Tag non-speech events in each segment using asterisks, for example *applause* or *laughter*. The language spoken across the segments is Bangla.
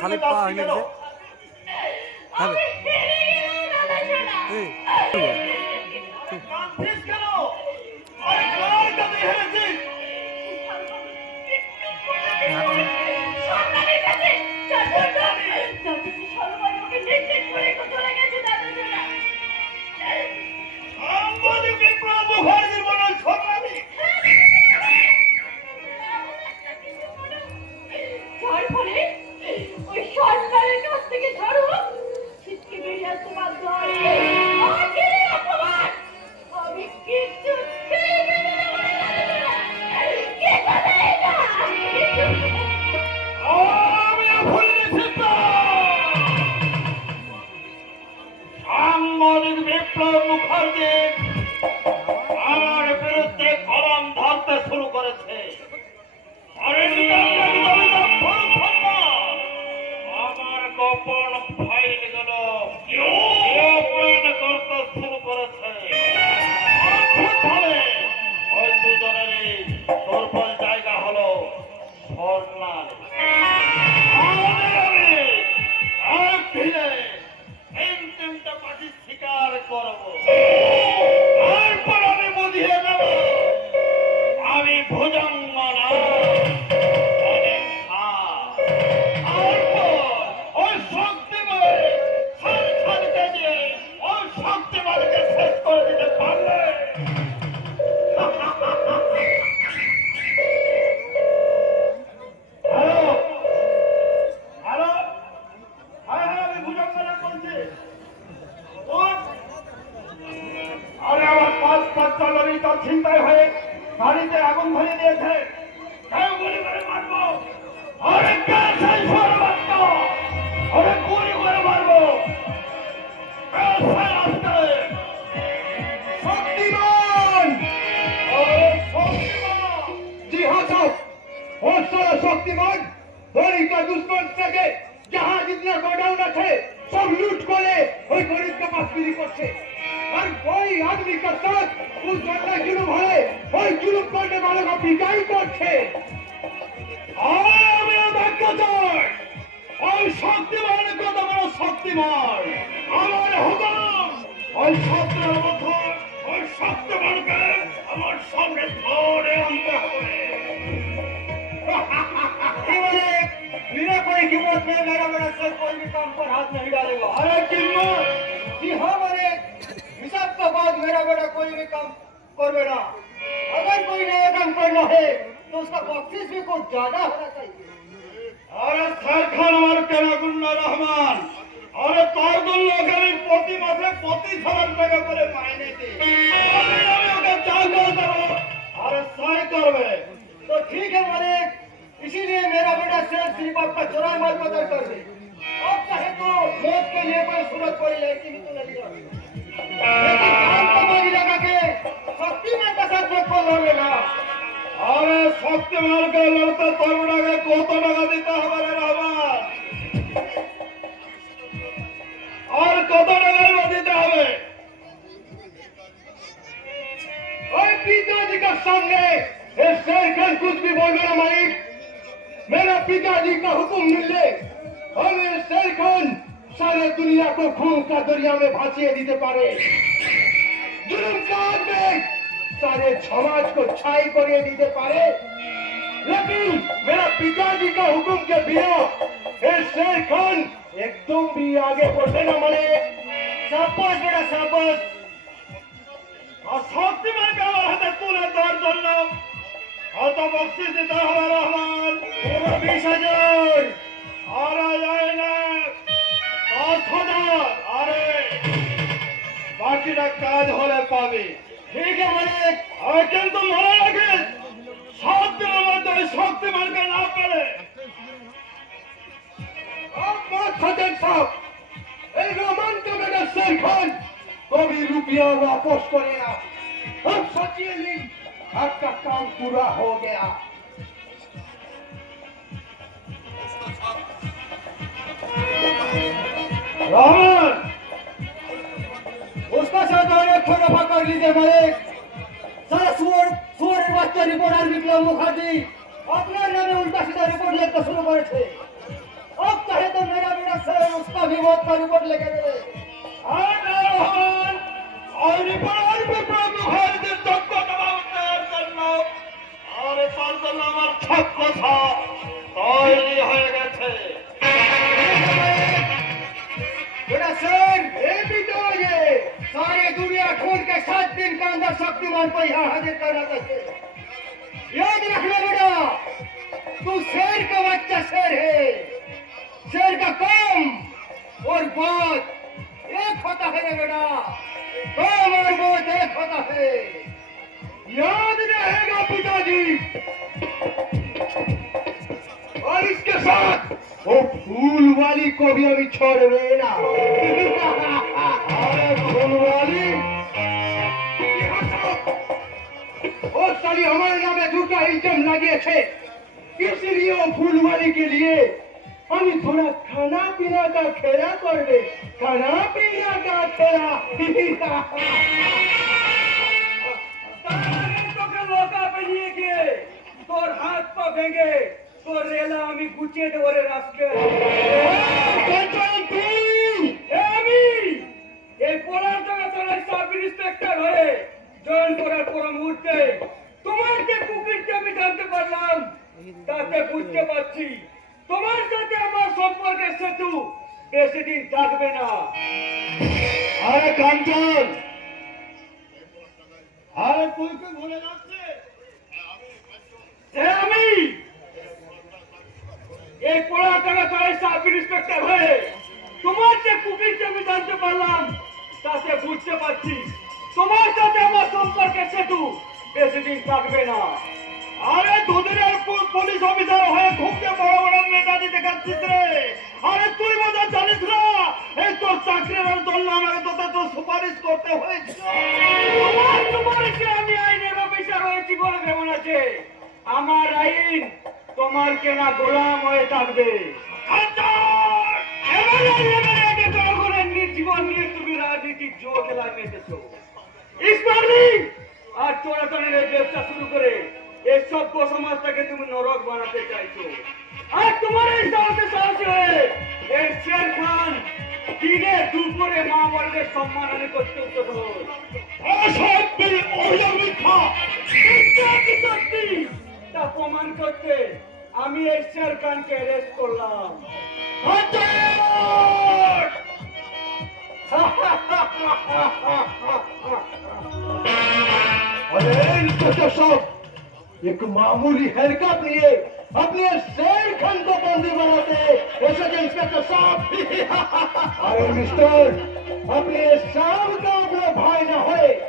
শালিক পা হয়ে গেছে। শক্তিমান আমার হুকুম ওই শক্তির মধ্যে ওই শক্তিমানকে আমার সামনে ধরে আনতে হবে बोले बिना कोई कीमत में मेरा मेरा सर कोई भी काम पर हाथ नहीं डालेगा আরে কিম্মত जी हाँ बोले हिसाब का बाद मेरा बेटा कोई भी काम कर बेटा अगर कोई नया काम करना है तो उसका बख्शिश भी कुछ ज्यादा होना चाहिए আরে সারখান আমার কেনাগুন্না রহমান আরে তারগুল লোকের প্রতি মাসে পঁচিশ হাজার টাকা করে মাইনে দিই আমি আমি ওকে চাল করে দেবো আরে সাই করবে तो ठीक है मालिक इसीलिए मेरा बेटा सेल स्लिप आपका चुराई माल पकड़ कर दे अब चाहे तो मौत के लिए कोई सूरत पड़ी ऐसी भी तो नहीं रही। लेकिन काम कमाई लगा के शक्ति में का साथ में खोल लेगा আরে শক্তিমানকে লড়তে তোর টাকা কত টাকা দিতে হবে রে রহমান सामने इस सरकार कुछ भी बोल रहा मालिक मेरा पिताजी का हुक्म मिले और ये सरकार सारे दुनिया को खून का दरिया में भासिए दीते पारे जुलम काट में सारे समाज को छाई करिए दीते पारे लेकिन मेरा पिताजी का हुक्म के बिना ये शेर खान एकदम भी आगे बढ़ते ना मरे सापस बेटा सापस और सौंपते मर কত বক্সিস দিতে হবে রহমান পুরো বিশ হাজার আড়াই যায় না। দশ হাজার আরে কবি রুপিয়া আপোষ করে সচিয়ে লিখ रुपया वापस करेगा अब सोचिए नहीं आपका काम पूरा हो गया রহমান उसका साथ और एक दफा कर लीजिए मालिक सारा सुअर सुअर বাচ্চা রিপোর্টার বিপ্লব মুখার্জি আপনার নামে উল্টা সিধা রিপোর্ট লিখতে শুরু করেছে अब चाहे तो मेरा बेटा सर उसका भी मौत का रिपोर्ट लेके दे बेटा को यहाँ हाजिर करना चाहिए याद रखना बेटा तू शेर का बच्चा शेर है शेर का काम और बात एक होता है बेटा काम और बात एक होता है याद रहेगा पिताजी और इसके साथ वो फूल वाली को भी अभी छोड़ देना अरे फूल वाली ও সালি আমার নামে দুটো ইলজাম লাগিয়েছে इसलिए वो फूलवाली के लिए আমি थोड़ा खाना पीना का खेला করবে खाना पीना का खेला তোকে লোকা বেরিয়ে গিয়ে তোর হাত পা ভেঙে তোর রেলা আমি গুছিয়ে দেবো রে রাস্কে আমি এই পড়ার জায়গা থানায় সাব ইন্সপেক্টর হয়ে জয়েন করার পর মুহূর্তে তোমার যে কুকিরকে আমি জানতে পারলাম, তাতে বুঝতে পারছি তোমার সাথে আমার সম্পর্কের সেতু বেশি দিন থাকবে না। আরে কাঞ্চন! আরে তুই কি ভুলে যাচ্ছে আমি! এই পড়া টাকা তারাই সাব ইন্সপেক্টর হয়ে তোমার যে কুকিরকে আমি জানতে পারলাম, তাতে বুঝতে পারছি তোমার সাথে আমার সম্পর্কের সেতু বেশি দিন থাকবে না। আরে দুদিনের পুলিশ অফিসার হয়ে ঘুমকে বড় বড় নেতাজি দেখাচ্ছিস রে। আরে তুই বোধহয় জানিস না, এই তোর চাকরির জন্য আমাকে তো সুপারিশ করতে হয়েছিল তোমার সুপারিশে আমি আইনের অফিসার হয়েছি বলে কেমন আছে আমার আইন তোমার কেনা গোলাম হয়ে থাকবে। জীবন নিয়ে তুমি রাজনীতির জো খেলায় মেতেছো আর চোরাচানের এই ব্যবসা শুরু করে এই সভ্য সমাজটাকে তুমি নরক বানাতে চাইছো। আর তোমার এই সাহসে সাহসী হয়ে এই শের খান দিনে দুপুরে মা বড়দের সম্মানহানি করতে উদ্যোগ অসভ্যের অভিযোগ মিথ্যা সত্যি। তা প্রমাণ করতে আমি এই শের খানকে অ্যারেস্ট করলাম अरे इंस्पेक्टर साहब एक मामूली हरकत लिए अपने शेर खान को बंदी बनाते ऐसे जो इंस्पेक्टर साहब अरे मिस्टर अपने शाम का अपने भाई न होए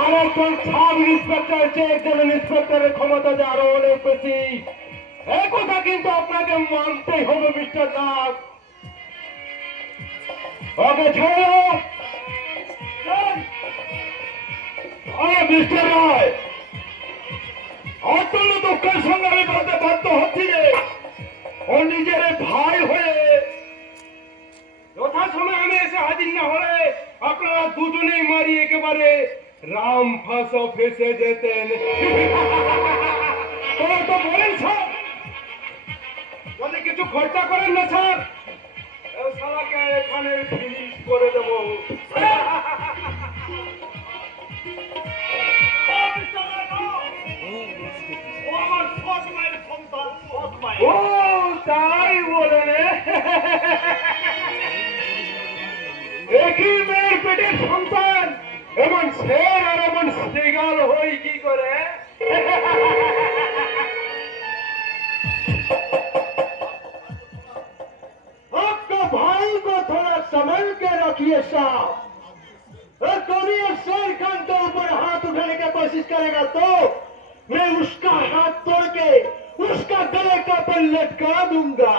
আর একজন সাব ইন্সপেক্টর চেয়ে একজন ইন্সপেক্টরের ক্ষমতা যে আরও অনেক বেশি। এই কথা কিন্তু আপনাকে মানতেই হবে, মিস্টার নাথ ওকে ছাড়ো। মিস্টার রায়, অত্যন্ত দুঃখের সঙ্গে আমি বলতে বাধ্য হচ্ছি যে, ও নিজের ভাই হয়ে যথাসময়ে আমি এসে হাজির না হলে আপনারা দুজনেই মারি একেবারে রাম ফাঁসো ফেসে যেতেন। *laughs* তোরা তো বলেন স্যার যদি কিছু খরচা করেন না স্যার শালাকে এখানে ফিনিশ করে দেবো। ও আমার সৎ মায়ের সন্তান সৎ মায়ের। একই মেয়ের পেটের সন্তান এমন শের আর এমন শ্রীগাল হই কি করে आपका भाई को थोड़ा संभल के ये साहब और कभी ये शेर खान के ऊपर हाथ उठाने की कोशिश करेगा तो मैं उसका हाथ तोड़ के उसका गले का पर लटका दूंगा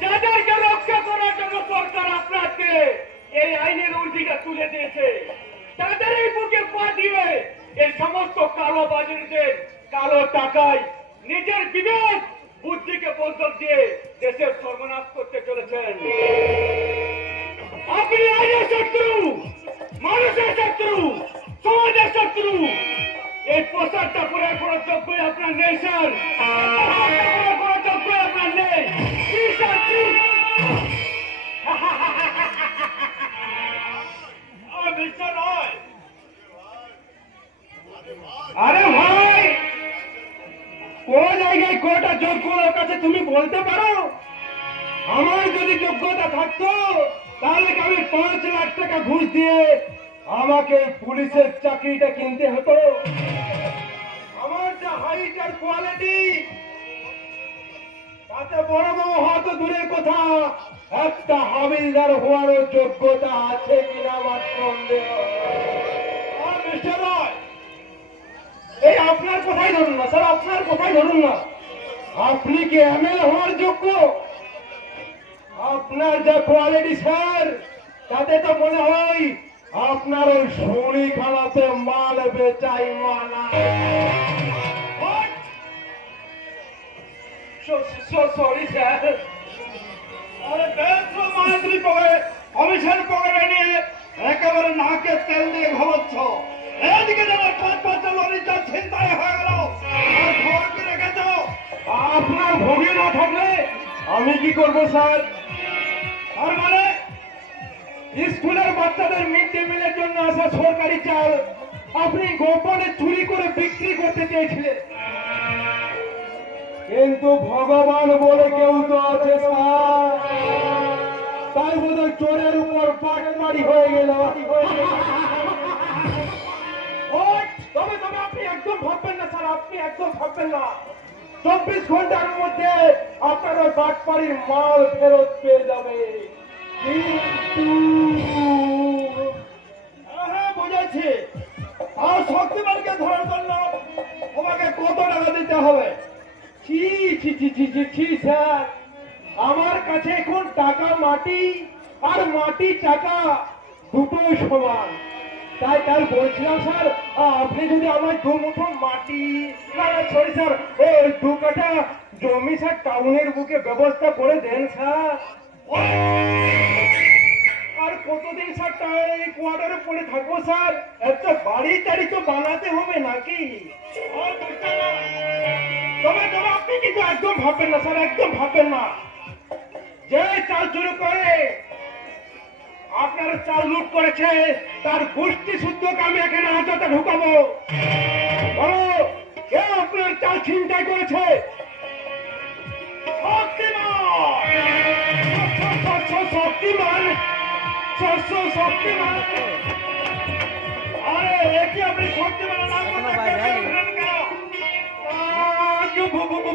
যাদেরকে রক্ষা করার জন্য সরকার আপনাকে এই আইনের উর্দিটা তুলে দিয়েছে, তাদের এই বুকে পা দিয়ে এই সমস্ত কালো বাজারিদের কালো টাকায় নিজের বিবেক, বুদ্ধিকে বন্ধক দিয়ে দেশের সর্বনাশ করতে চলেছেন। আপনি আইনের শত্রু, মানুষের শত্রু, সমাজের শত্রু। এই প্রচারটা করার কোনো যোগ্যই আপনার নেই, স্যার। কোনো যোগ্যই আপনার নেই। আরে ভাই, কোন জায়গায় কোটা যোগ্য লোক আছে তুমি বলতে পারো? আমার যদি যোগ্যতা থাকতো, তাহলে আমি পাঁচ লাখ টাকা ঘুষ দিয়ে আমাকে পুলিশের চাকরিটা কিনতে হতো। আমার যা হাইট আর কোয়ালিটি তাতে বড় বড় হয়তো দূরের কথা। একটা হাবিলদার হওয়ারও যোগ্যতা আছে কিনা আমার সন্দেহ এই আপনার কথাই ধরুন না, স্যার, আপনার কথাই ধরুন না। আপনি কি এমএলএ হওয়ার যোগ্য? আপনার যা কোয়ালিটি স্যার, তাতে তো মনে হয় আপনার ওই শনি খানাতে মাল বেচাই মানা সরি স্যার আরে ব্যর্থ মন্ত্রী পকেটে কমিশন পকেটে নিয়ে একেবারে নাকে তেল দিয়ে ঘুমাচ্ছ। এদিকে যেন পাঁচ পাঁচটা লরিটা ছিনতাই হয়ে গেল। আর খবর কি রেখেছ? আপনার ভোগে না থাকলে আমি কি করব স্যার? আর মানে স্কুলের বাচ্চাদের মিড ডে মিলের জন্য আসা সরকারি চাল আপনি গোপনে চুরি করে বিক্রি করতে চেয়েছিলেন। কিন্তু ভগবান বলে কেউ তো আছে তাই বোধ চোরের উপর পাটমারি হয়ে গেল। তবে তবে আপনি একদম ভাববেন না স্যার, আপনি একদম ভাববেন না। চব্বিশ ঘণ্টার মধ্যে আপনার ওই বাটপাড়ির মাল ফেরত পেয়ে যাবে। কাছে এখন টাকা, মাটি আর মাটি টাকা দুটোই সমান। তাই তাই বলছিলাম, স্যার আপনি যদি আমার দু মুঠো মাটি সরি স্যার ওই দু কাঠা জমি, স্যার, টাউনের বুকে ব্যবস্থা করে দেন, স্যার। আর কতদিন, স্যার তাই কোয়ার্টারে পড়ে থাকব, স্যার? একটা বাড়ি টাড়ি তো বানাতে হবে নাকি। তবে তবে আপনি কিন্তু একদম ভাববেন না, স্যার, একদম ভাববেন না। যে চাল চুরি করে আপনার চাল লুট করেছে তার গোষ্ঠী শুদ্ধকে আমি এখানে হাজাতে ঢুকাবো। বলো কে আপনার চাল ছিনতাই করেছে? শক্তিমান! শক্তিমান! আরে একে আপনি শক্তিমান? নাম করতে বাইরে কেন হয়নি। কেন? আহ, কেউ ভু- ভু-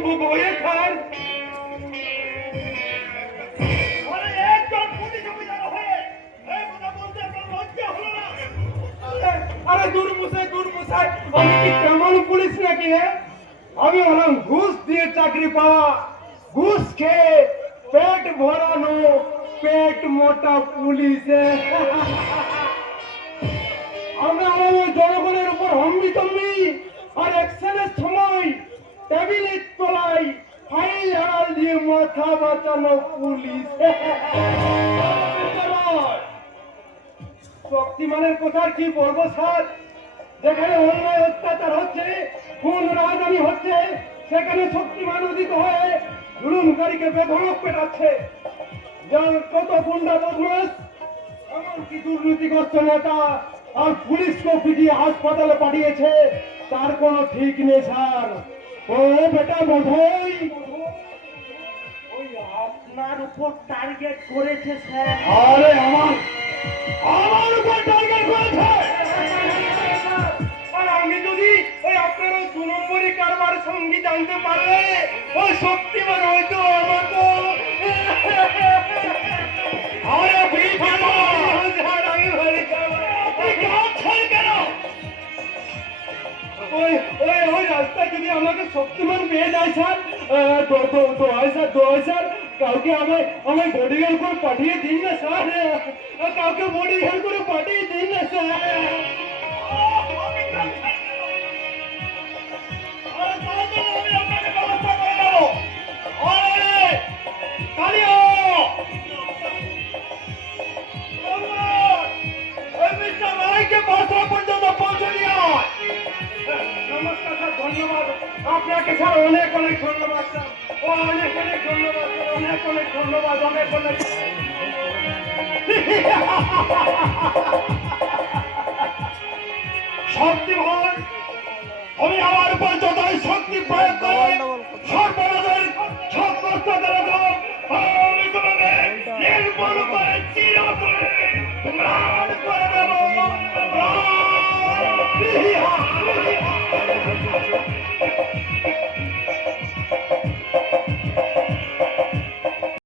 আরে দূর মুসাই দূর মুসাই। আমি কি তেমন পুলিশ নাকি, হে? আমি হলাম ঘুষ দিয়ে চাকরি পাওয়া। ঘুষ খেয়ে পেট ভরানো, পেট মোটা পুলিশে। আমরা জনগণের উপর হম্বি তম্বি আর অ্যাকশনের সময় টেবিলের তলায় ফাইল আড়াল দিয়ে মাথা বাঁচানো পুলিশ। শক্তিমানের কথা কি বলব স্যার? যেখানে অন্যায় অত্যাচার হচ্ছে খুন রাজধানী হচ্ছে সেখানে শক্তিমান উদিত হয়ে জুলুমকারীকে বেধড়ক পেটাচ্ছে। যার কত গুন্ডা বদমাস এমনকি দুর্নীতিগ্রস্ত নেতা আর পুলিশকে পিটিয়ে হাসপাতালে পাঠিয়েছে তার কোনো ঠিক নেই স্যার। ও বেটা বোধই ওই আপনার উপর টার্গেট করেছে স্যার। আরে আমার আমার উপর আর আমি যদি ওই আপনার কারবার সঙ্গী জানতে পারলে ওই শক্তিমান হয়তো ওই ওই ওই রাস্তায় যদি আমাকে শক্তিমান পেয়ে যায় স্যার আহ, তো তো তো হয় স্যার তো হয় স্যার কাউকে আমায় আমায় বডিগার্ড করে পাঠিয়ে দিন না স্যার আহ, কাউকে বডিগার্ড করে পাঠিয়ে দিন না স্যার আরে তাড়াতাড়ি আপনাকে অনেক অনেক ধন্যবাদ অনেক অনেক শক্তি ভর আমি আমার উপর যতই শক্তি প্রয়োগ করে, সর্বনাশের সকস্ত দেবতা তোমাকে করে